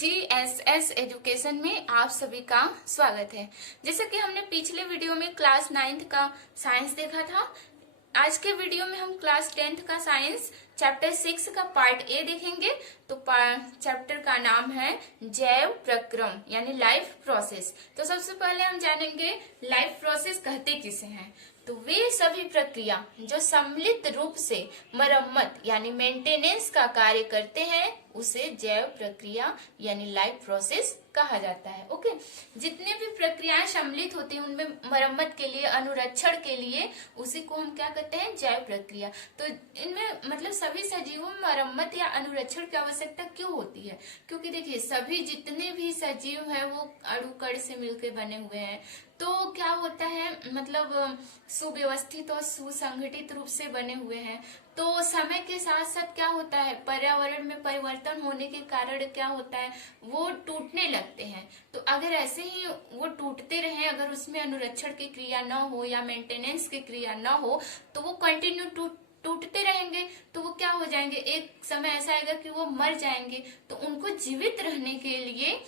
GSS education में आप सभी का स्वागत है। जैसा कि हमने पिछले वीडियो में क्लास 9th का साइंस देखा था, आज के वीडियो में हम क्लास 10th का साइंस चैप्टर 6 का पार्ट ए देखेंगे। तो चैप्टर का नाम है जैव प्रक्रम यानी लाइफ प्रोसेस। तो सबसे पहले हम जानेंगे लाइफ प्रोसेस कहते किसे हैं। तो वे सभी प्रक्रिया जो सम्मिलित रूप से मरम्मत यानी मेंटेनेंस का कार्य करते हैं उसे जैव प्रक्रिया यानी लाइफ प्रोसेस कहा जाता है। ओके, जितने भी प्रक्रियाएं सम्मिलित होती हैं उनमें मरम्मत के लिए, अनुरक्षण के लिए, उसी को हम क्या कहते हैं, जैव प्रक्रिया। तो इनमें मतलब सभी सजीवों में मरम्मत या अनुरक्षण की आवश्यकता क्यों होती है? क्योंकि देखिए सभी जितने भी सजीव हैं वो अणुकण से मिलकर बने हुए हैं। तो क्या होता है, मतलब सुव्यवस्थित और सुसंगठित रूप से बने हुए हैं। तो समय के साथ साथ क्या होता है, पर्यावरण में परिवर्तन होने के कारण क्या होता है, वो टूटने लगते हैं। तो अगर ऐसे ही वो टूटते रहे, अगर उसमें अनुरक्षण की क्रिया न हो या मेंटेनेंस की क्रिया न हो, तो वो कंटिन्यू टूटते रहेंगे। तो वो क्या हो जाएंगे, एक समय ऐसा आएगा कि वो मर जाएंगे। तो उनको जीवित रहने के लिए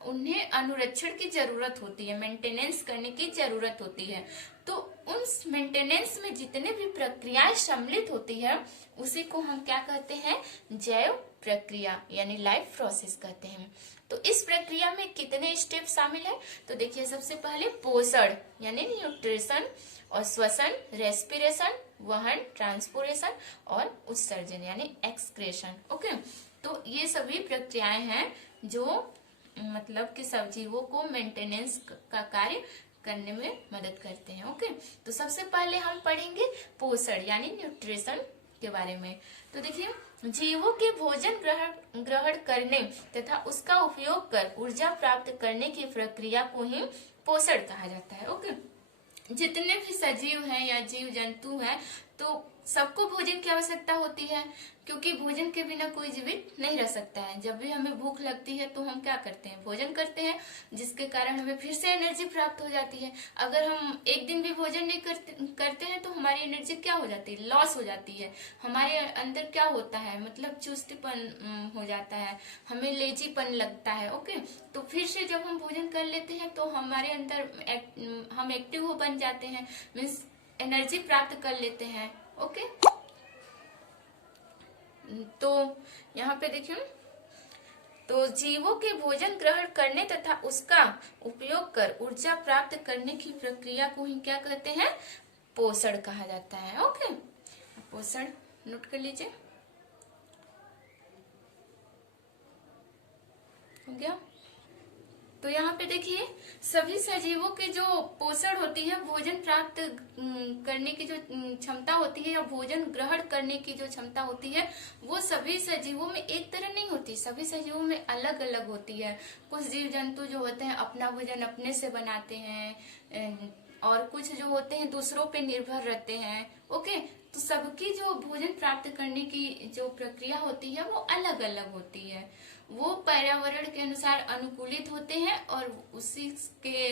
उन्हें अनुरक्षण की जरूरत होती है, मेंटेनेंस करने की जरूरत होती है। तो उस मेंटेनेंस में जितने भी प्रक्रियाएं सम्मिलित होती है उसी को हम क्या कहते हैं, जैव प्रक्रिया यानी लाइफ प्रोसेस कहते हैं। तो इस प्रक्रिया में कितने स्टेप शामिल है? तो देखिए सबसे पहले पोषण यानी न्यूट्रिशन और श्वसन, रेस्पिरेशन, वहन, ट्रांसपोरेशन और उत्सर्जन यानी एक्सक्रेशन। ओके, तो ये सभी प्रक्रियाएं हैं जो मतलब कि सजीवों को मेंटेनेंस का कार्य करने में मदद करते हैं। ओके, तो सबसे पहले हम पढ़ेंगे पोषण यानी न्यूट्रिशन के बारे में। तो देखिए जीवों के भोजन ग्रहण करने तथा उसका उपयोग कर ऊर्जा प्राप्त करने की प्रक्रिया को ही पोषण कहा जाता है। ओके, जितने भी सजीव हैं या जीव जंतु हैं तो सबको भोजन की आवश्यकता होती है, क्योंकि भोजन के बिना कोई जीवित नहीं रह सकता है। जब भी हमें भूख लगती है तो हम क्या करते हैं, भोजन करते हैं, जिसके कारण हमें फिर से एनर्जी प्राप्त हो जाती है। अगर हम एक दिन भी भोजन नहीं करते हैं तो हमारी एनर्जी क्या हो जाती है, लॉस हो जाती है। हमारे अंदर क्या होता है, मतलब चुस्तीपन हो जाता है, हमें लेजीपन लगता है। ओके, तो फिर से जब हम भोजन कर लेते हैं तो हमारे अंदर हम एक्टिव हो बन जाते हैं, मीन्स एनर्जी प्राप्त कर लेते हैं। ओके, तो यहाँ पे देखिए, तो जीवों के भोजन ग्रहण करने तथा उसका उपयोग कर ऊर्जा प्राप्त करने की प्रक्रिया को ही क्या कहते हैं, पोषण कहा जाता है। ओके, पोषण नोट कर लीजिए, हो गया। तो यहाँ पे देखिए सभी सजीवों के जो पोषण होती है, भोजन प्राप्त करने की जो क्षमता होती है या भोजन ग्रहण करने की जो क्षमता होती है, वो सभी सजीवों में एक तरह नहीं होती, सभी सजीवों में अलग अलग होती है। कुछ जीव जंतु जो होते हैं अपना भोजन अपने से बनाते हैं और कुछ जो होते हैं दूसरों पे निर्भर रहते हैं। ओके, तो सबकी जो भोजन प्राप्त करने की जो प्रक्रिया होती है वो अलग अलग होती है। वो पर्यावरण के अनुसार अनुकूलित होते हैं और उसी के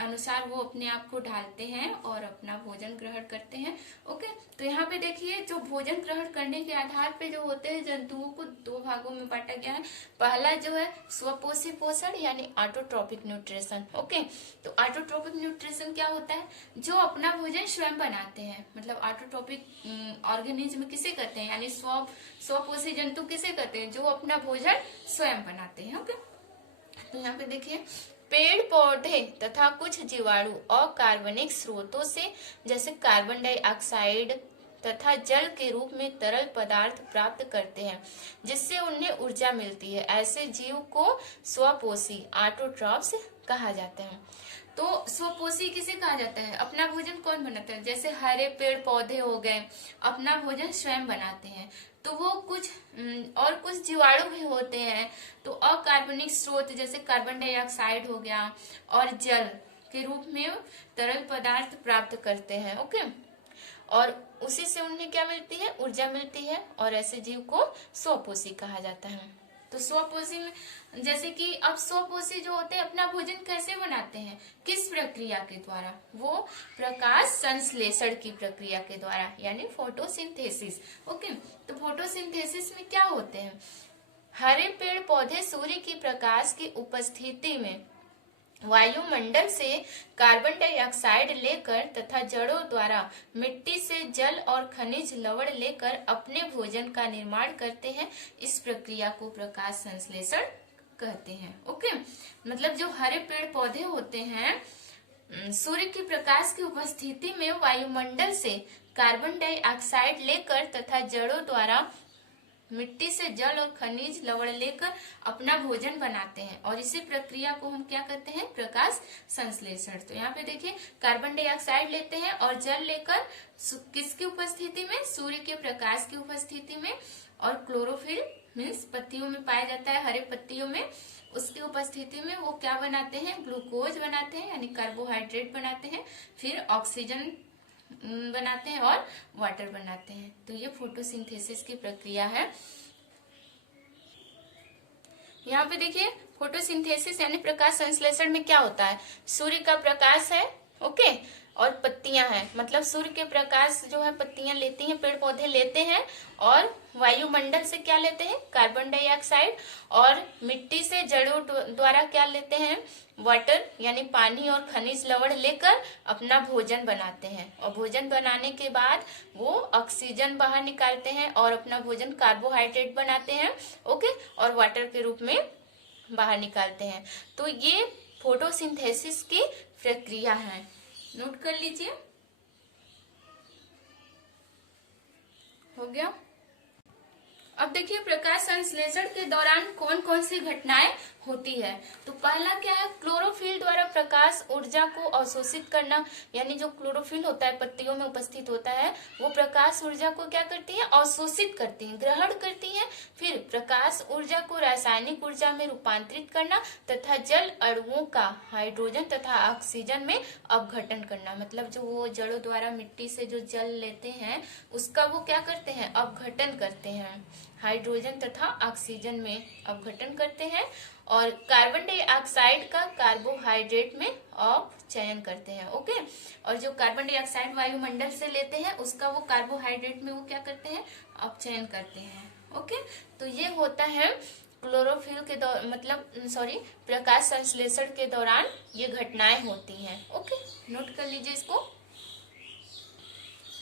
अनुसार वो अपने आप को ढालते हैं और अपना भोजन ग्रहण करते हैं। ओके, तो यहाँ पे देखिए जो भोजन ग्रहण करने के आधार पे जो होते हैं जंतुओं को दो भागों में बांटा गया है। पहला जो है स्वपोषी पोषण यानी ऑटोट्रोपिक न्यूट्रिशन। ओके, तो ऑटोट्रोपिक न्यूट्रिशन क्या होता है, जो अपना भोजन स्वयं बनाते हैं, मतलब ऑटोट्रोपिक ऑर्गेनिज्म किसे कहते हैं, यानी स्वपोषी जंतु किसे कहते हैं, जो अपना भोजन स्वयं बनाते हैं। ओके, तो यहाँ पे देखिए पेड़ पौधे तथा कुछ जीवाणु अकार्बनिक स्रोतों से जैसे कार्बन डाइऑक्साइड तथा जल के रूप में तरल पदार्थ प्राप्त करते हैं, जिससे उन्हें ऊर्जा मिलती है। ऐसे जीव को स्वपोषी ऑटोट्रॉप्स कहा जाता है। तो स्वपोषी किसे कहा जाता है, अपना भोजन कौन बनाता है, जैसे हरे पेड़ पौधे हो गए अपना भोजन स्वयं बनाते हैं। तो वो कुछ और कुछ जीवाणु भी होते हैं, तो अकार्बनिक स्रोत जैसे कार्बन डाइऑक्साइड हो गया और जल के रूप में तरल पदार्थ प्राप्त करते हैं। ओके, और उसी से उन्हें क्या मिलती है, ऊर्जा मिलती है, और ऐसे जीव को स्वपोषी कहा जाता है। तो स्वपोषी में जैसे कि अब स्वपोषी जो होते हैं अपना भोजन कैसे बनाते हैं, किस प्रक्रिया के द्वारा, वो प्रकाश संश्लेषण की प्रक्रिया के द्वारा यानी फोटोसिंथेसिस। ओके, तो फोटोसिंथेसिस में क्या होते हैं, हरे पेड़ पौधे सूर्य की प्रकाश की उपस्थिति में वायुमंडल से कार्बन डाइऑक्साइड लेकर तथा जड़ों द्वारा मिट्टी से जल और खनिज लवण लेकर अपने भोजन का निर्माण करते हैं। इस प्रक्रिया को प्रकाश संश्लेषण कहते हैं। ओके, मतलब जो हरे पेड़ पौधे होते हैं सूर्य की प्रकाश की उपस्थिति में वायुमंडल से कार्बन डाइऑक्साइड लेकर तथा जड़ों द्वारा मिट्टी से जल और खनिज लवण लेकर अपना भोजन बनाते हैं और इसी प्रक्रिया को हम क्या कहते हैं? प्रकाश संश्लेषण। तो यहाँ पे देखिए कार्बन डाइऑक्साइड लेते हैं और जल लेकर किसकी उपस्थिति में? सूर्य के प्रकाश की उपस्थिति में। और क्लोरोफिल मीन्स पत्तियों में पाया जाता है, हरे पत्तियों में, उसकी उपस्थिति में वो क्या बनाते हैं? ग्लूकोज बनाते हैं यानी कार्बोहाइड्रेट बनाते हैं, फिर ऑक्सीजन बनाते हैं और वाटर बनाते हैं। तो ये फोटोसिंथेसिस की प्रक्रिया है। यहाँ पे देखिए फोटोसिंथेसिस यानी प्रकाश संश्लेषण में क्या होता है? सूर्य का प्रकाश है, ओके, और पत्तियां हैं, मतलब सूर्य के प्रकाश जो है पत्तियां लेती हैं, पेड़ पौधे लेते हैं और वायुमंडल से क्या लेते हैं? कार्बन डाइऑक्साइड, और मिट्टी से जड़ों द्वारा क्या लेते हैं? वाटर यानी पानी और खनिज लवण लेकर अपना भोजन बनाते हैं और भोजन बनाने के बाद वो ऑक्सीजन बाहर निकालते हैं और अपना भोजन कार्बोहाइड्रेट बनाते हैं, ओके, और वाटर के रूप में बाहर निकालते हैं। तो ये फोटोसिंथेसिस की प्रक्रिया है, नोट कर लीजिए। हो गया। अब देखिए प्रकाश संश्लेषण के दौरान कौन कौन सी घटनाएं होती है। तो पहला क्या है? क्लोरोफिल द्वारा प्रकाश ऊर्जा को अवशोषित करना, यानी जो क्लोरोफिल होता है पत्तियों में उपस्थित होता है वो प्रकाश ऊर्जा को क्या करती है? अवशोषित करती है, ग्रहण करती है। फिर प्रकाश ऊर्जा को रासायनिक ऊर्जा में रूपांतरित करना तथा जल अणुओं का हाइड्रोजन तथा ऑक्सीजन में अपघटन करना, मतलब जो वो जड़ों द्वारा मिट्टी से जो जल लेते हैं उसका वो क्या करते हैं? अपघटन करते हैं, हाइड्रोजन तथा ऑक्सीजन में अपघटन करते हैं और कार्बन डाइऑक्साइड का कार्बोहाइड्रेट में अपचयन करते हैं, ओके। और जो कार्बन डाइऑक्साइड वायुमंडल से लेते हैं उसका वो कार्बोहाइड्रेट में वो क्या करते हैं? अपचयन करते हैं, ओके। तो ये होता है क्लोरोफिल के प्रकाश संश्लेषण के दौरान ये घटनाएं होती हैं, ओके, नोट कर लीजिए इसको।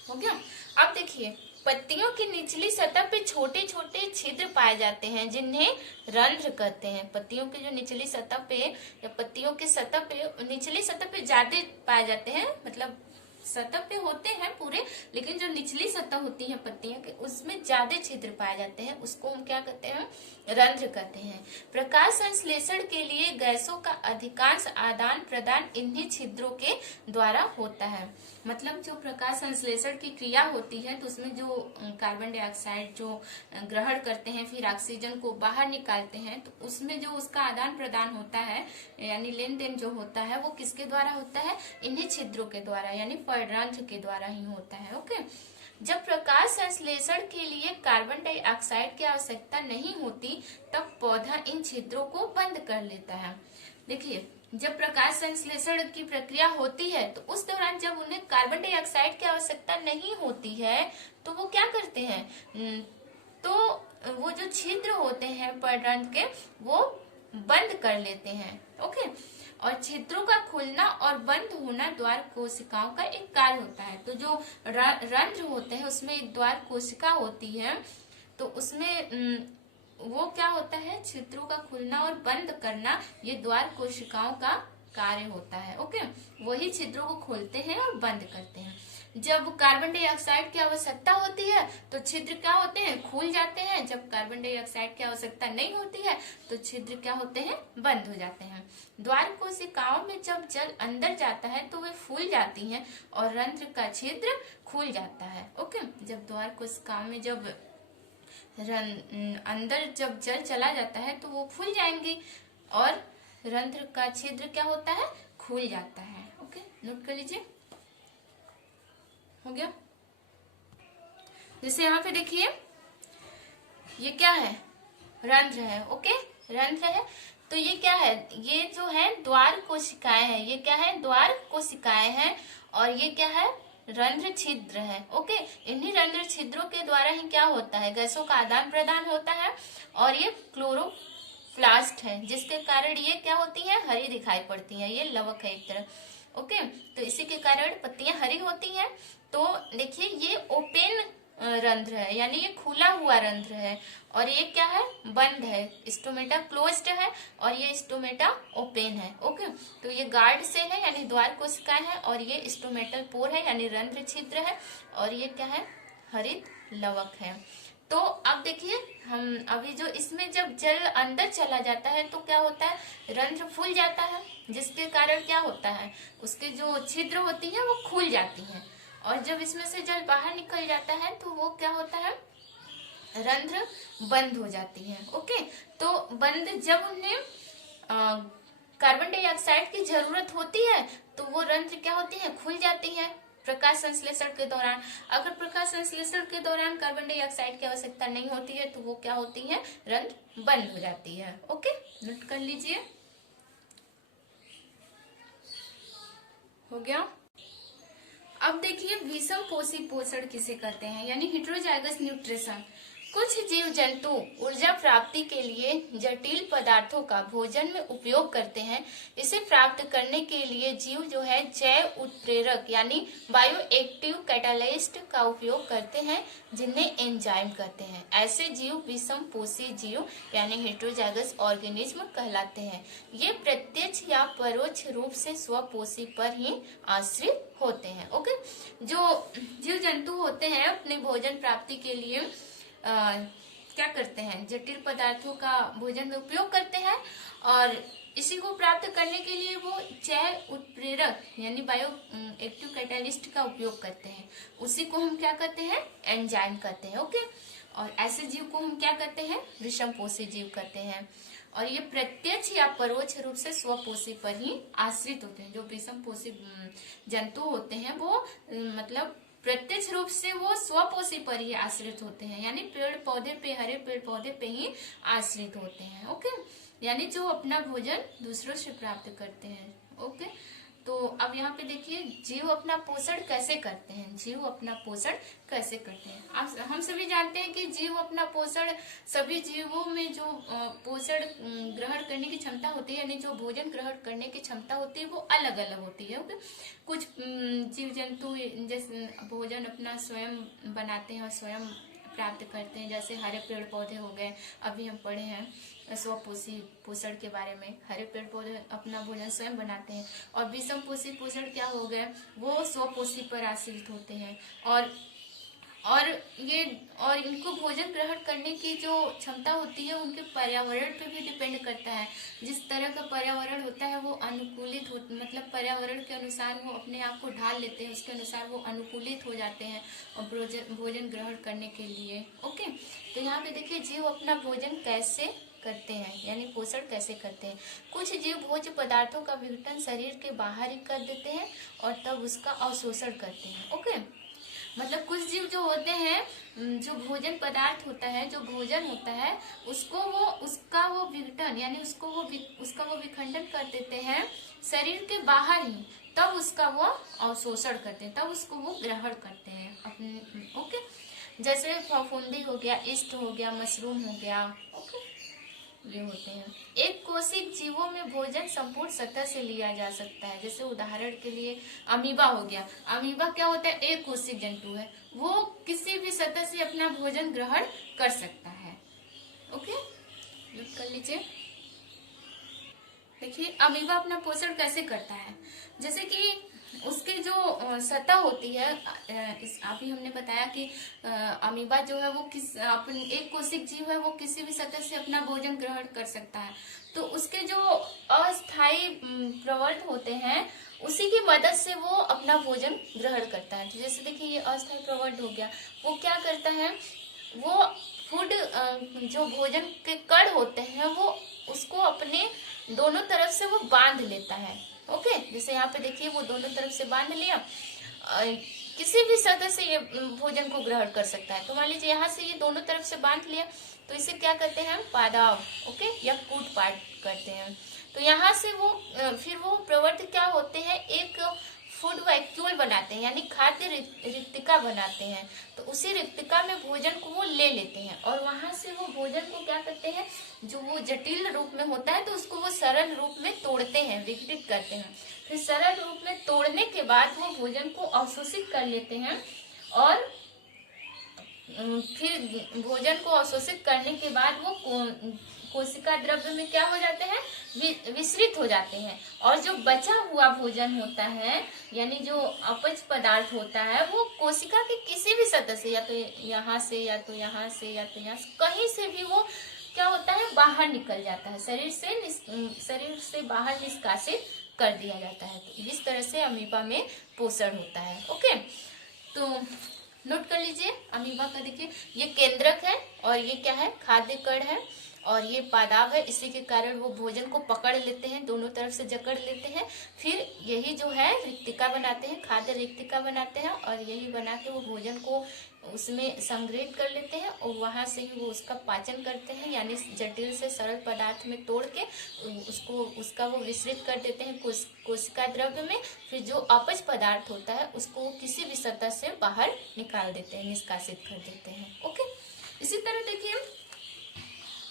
हो गया। अब देखिए पत्तियों की निचली सतह पे छोटे छोटे छिद्र पाए जाते हैं जिन्हें रंध्र कहते हैं। पत्तियों की जो निचली सतह पे या पत्तियों की सतह पे, निचली सतह पे ज्यादा पाए जाते हैं, मतलब सतह पे होते हैं पूरे, लेकिन जो निचली सतह होती है पत्तियों के उसमें ज्यादा छिद्र पाए जाते हैं, उसको हम क्या कहते हैं? रंध्र कहते हैं। प्रकाश संश्लेषण के लिए गैसों का अधिकांश आदान प्रदान इन्हीं छिद्रों के द्वारा होता है। मतलब जो प्रकाश संश्लेषण की क्रिया होती है तो उसमें जो कार्बन डाइऑक्साइड जो ग्रहण करते हैं फिर ऑक्सीजन को बाहर निकालते हैं, तो उसमें जो उसका आदान प्रदान होता है यानी लेन देन जो होता है वो किसके द्वारा होता है? इन्हीं छिद्रों के द्वारा यानी पर्णरंध्र के द्वारा ही होता है, ओके। जब प्रकाश संश्लेषण के लिए कार्बन डाइऑक्साइड की आवश्यकता नहीं होती तब पौधा इन छिद्रों को बंद कर लेता है। देखिए जब प्रकाश संश्लेषण की प्रक्रिया होती है तो उस दौरान जब उन्हें कार्बन डाइऑक्साइड की आवश्यकता नहीं होती है तो वो क्या करते हैं? तो वो जो छिद्र होते हैं पर्णरंध्र के वो बंद कर लेते हैं, ओके। और छिद्रों का खुलना और बंद होना द्वार कोशिकाओं का एक कार्य होता है। तो जो रंध्र होते हैं उसमें एक द्वार कोशिका होती है, तो उसमें वो क्या होता है? छिद्रों का खुलना और बंद करना ये द्वार कोशिकाओं का कार्य होता है, ओके। वही छिद्रों को खोलते हैं और बंद करते हैं। जब कार्बन डाइऑक्साइड की आवश्यकता होती है तो छिद्र क्या होते हैं? खुल जाते हैं। जब कार्बन डाइऑक्साइड की आवश्यकता नहीं होती है तो छिद्र क्या होते हैं? बंद हो जाते हैं। द्वार कोशिकाओं में जब जल अंदर जाता है तो वे फूल जाती हैं और रंध्र का छिद्र खुल जाता है, ओके। जब द्वार कोशिकाओं में जब अंदर जब जल चला जाता है तो वो फूल जाएंगे और रंध्र का छिद्र क्या होता है? खुल जाता है, ओके, नोट कर लीजिए। हो गया। जैसे यहाँ पे देखिए ये क्या है? रंध्र है, ओके, रंध्र है। तो ये क्या है? ये जो है द्वार कोशिकाएं है। ये क्या है? द्वार कोशिकाएं हैं। और ये क्या है? रंध्र छिद्र है। ओके, इन्हीं रंध्र छिद्रों के द्वारा ही क्या होता है, गैसों का आदान प्रदान होता है। और ये क्लोरोप्लास्ट है, जिसके कारण ये क्या होती है, हरी दिखाई पड़ती है। ये लवक है एक तरह। ओके, तो इसी के कारण पत्तियां हरी होती हैं। तो देखिए ये ओपन रंध्र है, यानी ये खुला हुआ रंध्र है। और ये क्या है, बंद है। स्टोमेटा क्लोज्ड है और ये स्टोमेटा ओपन है। ओके, तो ये गार्ड सेल है यानी द्वार कोशिकाएं है, और ये स्टोमेटल पोर है यानी रंध्र छिद्र है, और ये क्या है, हरित लवक है। तो अब देखिए हम अभी जो इसमें जब जल अंदर चला जाता है तो क्या होता है, रंध्र फूल जाता है, जिसके कारण क्या होता है, उसके जो छिद्र होती है वो खुल जाती है। और जब इसमें से जल बाहर निकल जाता है तो वो क्या होता है, रंध्र बंद हो जाती है। ओके, तो बंद जब उन्हें कार्बन डाइऑक्साइड की जरूरत होती है तो वो रंध्र क्या होती है, खुल जाती है प्रकाश संश्लेषण के दौरान। अगर प्रकाश संश्लेषण के दौरान कार्बन डाइऑक्साइड की आवश्यकता नहीं होती है तो वो क्या होती है, रंध्र बंद हो जाती है। ओके, नोट कर लीजिए। हो गया। अब देखिए विषम पोषी पोषण किसे कहते हैं, यानी हेटेरोजाइगस न्यूट्रिशन। कुछ जीव जंतु ऊर्जा प्राप्ति के लिए जटिल पदार्थों का भोजन में उपयोग करते हैं। इसे प्राप्त करने के लिए जीव जो है जैव उत्प्रेरक यानी बायो एक्टिव कैटालिस्ट का उपयोग करते हैं, जिन्हें एंजाइम कहते हैं। ऐसे जीव विषम पोषी जीव यानी हेटेरोजाइगस ऑर्गेनिज्म कहलाते हैं। ये प्रत्यक्ष या परोक्ष रूप से स्वपोषी पर ही आश्रित होते हैं। ओके, जो जीव जंतु होते हैं अपने भोजन प्राप्ति के लिए क्या करते हैं, जटिल पदार्थों का भोजन में उपयोग करते हैं, और इसी को प्राप्त करने के लिए वो जैव उत्प्रेरक यानी बायो एक्टिव कैटालिस्ट का उपयोग करते हैं। उसी को हम क्या कहते हैं, एंजाइम कहते हैं। ओके, और ऐसे जीव को हम क्या कहते हैं, विषम पोषी जीव कहते हैं। और ये प्रत्यक्ष या परोक्ष रूप से स्वपोषी पर ही आश्रित होते हैं। जो विषम पोषी जंतु होते हैं वो मतलब प्रत्यक्ष रूप से वो स्वपोषी पर ही आश्रित होते हैं, यानी पेड़ पौधे पे, हरे पेड़ पौधे पे ही आश्रित होते हैं। ओके, यानी जो अपना भोजन दूसरों से प्राप्त करते हैं। ओके, तो अब यहाँ पे देखिए जीव अपना पोषण कैसे करते हैं, जीव अपना पोषण कैसे करते हैं। आप हम सभी जानते हैं कि जीव अपना पोषण, सभी जीवों में जो पोषण ग्रहण करने की क्षमता होती है, यानी जो भोजन ग्रहण करने की क्षमता होती है वो अलग अलग होती है। ओके, कुछ जीव जंतु जैसे भोजन अपना स्वयं बनाते हैं और स्वयं प्राप्त करते हैं, जैसे हरे पेड़ पौधे हो गए। अभी हम पढ़े हैं स्वपोषी पोषण के बारे में, हरे पेड़ पौधे अपना भोजन स्वयं बनाते हैं। और विषम पोषी पोषण क्या हो गए, वो स्वपोषी पर आश्रित होते हैं। और इनको भोजन ग्रहण करने की जो क्षमता होती है उनके पर्यावरण पे भी डिपेंड करता है। जिस तरह का पर्यावरण होता है वो अनुकूलित मतलब पर्यावरण के अनुसार वो अपने आप को ढाल लेते हैं, उसके अनुसार वो अनुकूलित हो जाते हैं और भोजन ग्रहण करने के लिए। ओके, तो यहाँ पे देखिए जीव अपना भोजन कैसे करते हैं, यानी पोषण कैसे करते हैं। कुछ जीव भोज्य पदार्थों का विघटन शरीर के बाहर ही कर देते हैं और तब उसका अवशोषण करते हैं। ओके, मतलब कुछ जीव जो होते हैं, जो भोजन पदार्थ होता है, जो भोजन होता है, उसका वो विघटन यानी उसका वो विखंडन कर देते हैं शरीर के बाहर ही, तब उसका वो अवशोषण करते हैं, तब उसको वो ग्रहण करते हैं अपने। ओके, जैसे फफूंदी हो गया, ईस्ट हो गया, मशरूम हो गया। ओके, ये होते हैं। एक कोशिक जीवों में भोजन संपूर्ण सतह से लिया जा सकता है। जैसे उदाहरण के लिए अमीबा हो गया। अमीबा क्या होता है, एक कोशिक जंतु है, वो किसी भी सतह से अपना भोजन ग्रहण कर सकता है। ओके, नोट कर लीजिए। देखिए अमीबा अपना पोषण कैसे करता है, जैसे कि उसकी जो सतह होती है, अभी हमने बताया कि अमीबा जो है वो एक कोशिक जीव है, वो किसी भी सतह से अपना भोजन ग्रहण कर सकता है। तो उसके जो अस्थायी प्रवर्त होते हैं उसी की मदद से वो अपना भोजन ग्रहण करता है। जैसे देखिए ये अस्थायी प्रवर्त हो गया, वो क्या करता है, वो फूड जो भोजन के कण होते हैं वो उसको अपने दोनों तरफ से वो बांध लेता है। ओके, जैसे यहाँ पे देखिए वो दोनों तरफ से बांध लिया, किसी भी सतह से ये भोजन को ग्रहण कर सकता है। तो मान लीजिए यहाँ से ये दोनों तरफ से बांध लिया, तो इसे क्या कहते हैं, पादाव। ओके, या कूट पाट करते हैं। तो यहाँ से वो फिर वो प्रवर्त क्या होते हैं, एक फूड वैक्यूल बनाते हैं, यानी खाद्य रिक्तिका बनाते हैं। तो उसी रिक्तिका में भोजन को वो ले लेते हैं और वहां से वो भोजन को क्या करते हैं, जो वो जटिल रूप में होता है तो उसको वो सरल रूप में तोड़ते हैं, विघटित करते हैं। फिर सरल रूप में तोड़ने के बाद वो भोजन को अवशोषित कर लेते हैं और फिर भोजन को अवशोषित करने के बाद वो कोशिका द्रव्य में क्या हो जाते हैं, विसरित हो जाते हैं। और जो बचा हुआ भोजन होता है, यानी जो अपच पदार्थ होता है, वो कोशिका के किसी भी सतह से, या तो यहाँ से या तो यहाँ से या तो यहाँ से, कहीं से भी वो क्या होता है, बाहर निकल जाता है, शरीर से बाहर निष्कासित कर दिया जाता है। तो इस तरह से अमीबा में पोषण होता है। ओके, तो नोट कर लीजिए अमीबा का। देखिए ये केंद्रक है और ये क्या है, खाद्य कण है और ये पादाव है। इसी के कारण वो भोजन को पकड़ लेते हैं, दोनों तरफ से जकड़ लेते हैं। फिर यही जो है रिक्तिका बनाते हैं, खाद्य रिक्तिका बनाते हैं और यही बना के वो भोजन को उसमें संग्रहित कर लेते हैं और वहां से ही वो उसका पाचन करते हैं, यानी जटिल से सरल पदार्थ में तोड़ के उसका वो विसरित कर देते हैं कोशिका द्रव्य में। फिर जो अपच पदार्थ होता है उसको किसी भी सतह से बाहर निकाल देते हैं, निष्कासित कर देते हैं। ओके, इसी तरह देखिए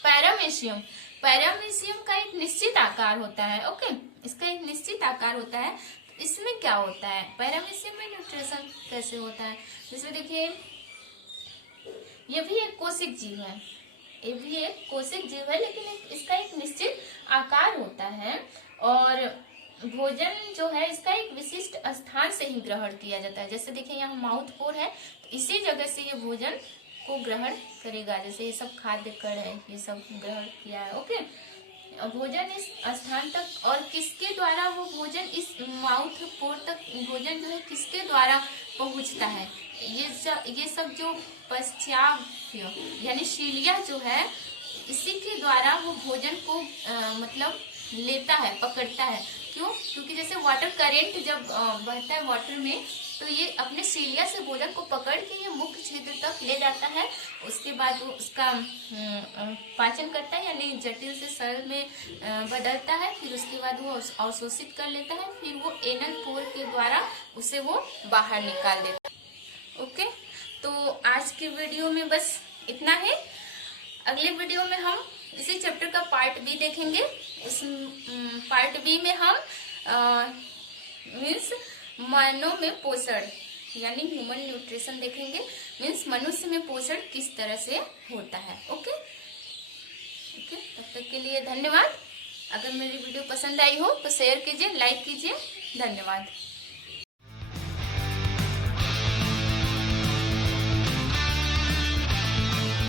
पैरामीशियम। पैरामीशियम का एक निश्चित आकार होता है। ओके, इसका एक निश्चित आकार होता है। तो इसमें क्या होता है, पैरामीशियम में न्यूट्रिशन कैसे होता है, जैसे देखिए ये भी एक कोशिक जीव है, ये भी एक कोशिक जीव है, लेकिन इसका एक निश्चित आकार होता है और भोजन जो है इसका एक विशिष्ट स्थान से ही ग्रहण किया जाता है। जैसे देखिए यहाँ माउथ पोर है, तो इसी जगह से ये भोजन को ग्रहण करेगा। जैसे ये सब खाद्य कण है, ये सब ग्रहण किया है। ओके, भोजन इस स्थान तक, और किसके द्वारा वो भोजन इस माउथ पोर तक भोजन जो है किसके द्वारा पहुंचता है, ये सब जो पश्चात्य यानी शीलिया जो है, इसी के द्वारा वो भोजन को मतलब लेता है, पकड़ता है। क्यों? क्योंकि जैसे वाटर करेंट जब बहता है वाटर में, तो ये अपने सीलिया से भोजन को पकड़ के ये मुख्य छिद्र तक ले जाता है। उसके बाद वो उसका पाचन करता है, यानी जटिल से सरल में बदलता है। फिर उसके बाद वो अवशोषित कर लेता है, फिर वो एनल पोर के द्वारा उसे वो बाहर निकाल देता है। ओके, तो आज की वीडियो में बस इतना है। अगले वीडियो में हम इसी चैप्टर का पार्ट बी देखेंगे। उस पार्ट बी में हम मीन्स मानव में पोषण यानी ह्यूमन न्यूट्रिशन देखेंगे, मीन्स मनुष्य में पोषण किस तरह से होता है। ओके, तब तक के लिए धन्यवाद। अगर मेरी वीडियो पसंद आई हो तो शेयर कीजिए, लाइक कीजिए। धन्यवाद।